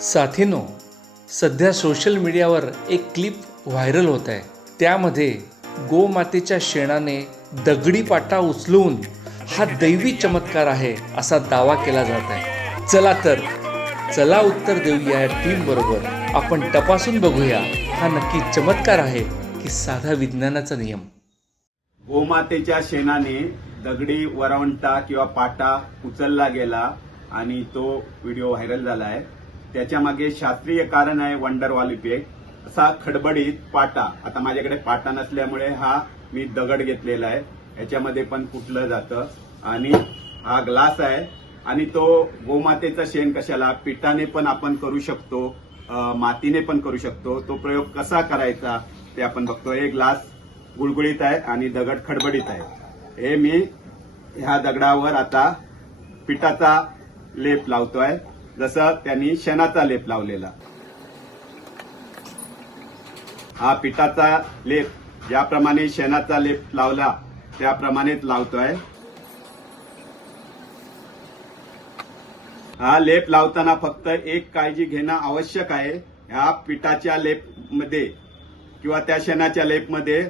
साथीनो, सध्या सोशल मीडियावर एक क्लिप व्हायरल होत आहे. त्यामध्ये गोमातेच्या शेणाने दगडी पाटा उचलून हा दैवी चमत्कार आहे असा दावा केला जात आहे. चला उत्तर देऊया या टीम बरोबर. आपण तपासून बघूया हा नक्की चमत्कार आहे की साधा विज्ञानाचा नियम. गोमातेच्या शेणाने दगडी वरवंटा किंवा पाटा उचलला गेला आणि तो व्हिडिओ व्हायरल झाला आहे. त्याच्या मागे शास्त्रीय कारण आहे वंडरवॉल इफेक्ट. असा खडबडीत पाटा, आता माझ्याकडे पाटा नसल्यामुळे हा मी दगड घेतलेला आहे, याच्यामध्ये पण कुटलं जातं. आणि हा ग्लास आहे आणि तो गोमातेचं शेण कशाला, पिठाने पण आपण करू शकतो, मातीने पण करू शकतो. तो प्रयोग कसा करायचा ते आपण बघतो. हे ग्लास गुळगुळीत आहे आणि दगड खडबडीत आहे. हे मी ह्या दगडावर आता पिठाचा लेप लावतोय, जसं त्यांनी शेणाचा लेप लावलेला. हा पिठाचा लेप ज्याप्रमाणे शेणाचा लेप लावला त्याप्रमाणेच लावतोय. हा लेप लावताना फक्त एक काळजी घेणं आवश्यक आहे. ह्या पिठाच्या लेपमध्ये किंवा त्या शेणाच्या लेपमध्ये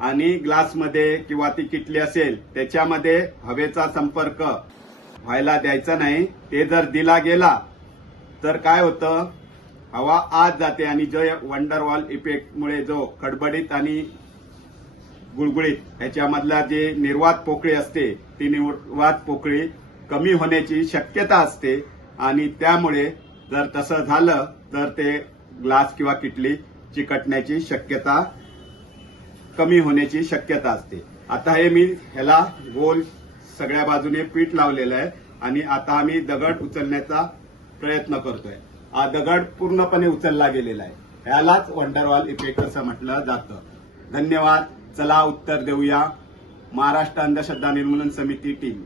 आणि ग्लासमध्ये किंवा ती किटली असेल त्याच्यामध्ये हवेचा संपर्क व्हायला द्यायचा नाही. ते जर दिला गेला तर काय होतं, हवा आत जाते आणि जो वंडरवॉल इफेक्टमुळे जो खडबडीत आणि गुळगुळीत ह्याच्यामधला जे निर्वात पोकळी असते ती निर्वात पोकळी कमी होण्याची शक्यता असते आणि त्यामुळे जर तसं झालं तर ते ग्लास किंवा किटली चिकटण्याची शक्यता कमी होण्याची शक्यता असते. आता हे मी ह्याला गोल सगळ्या बाजूने पीठ लावलेलं आहे आणि आता आम्ही दगड उचलण्याचा प्रयत्न करतोय. हा दगड पूर्णपणे उचलला गेलेला आहे. ह्यालाच वंडरवॉल इफेक्ट असं म्हटलं जातं. धन्यवाद. चला उत्तर देऊया. महाराष्ट्र अंधश्रद्धा निर्मूलन समिती टीम.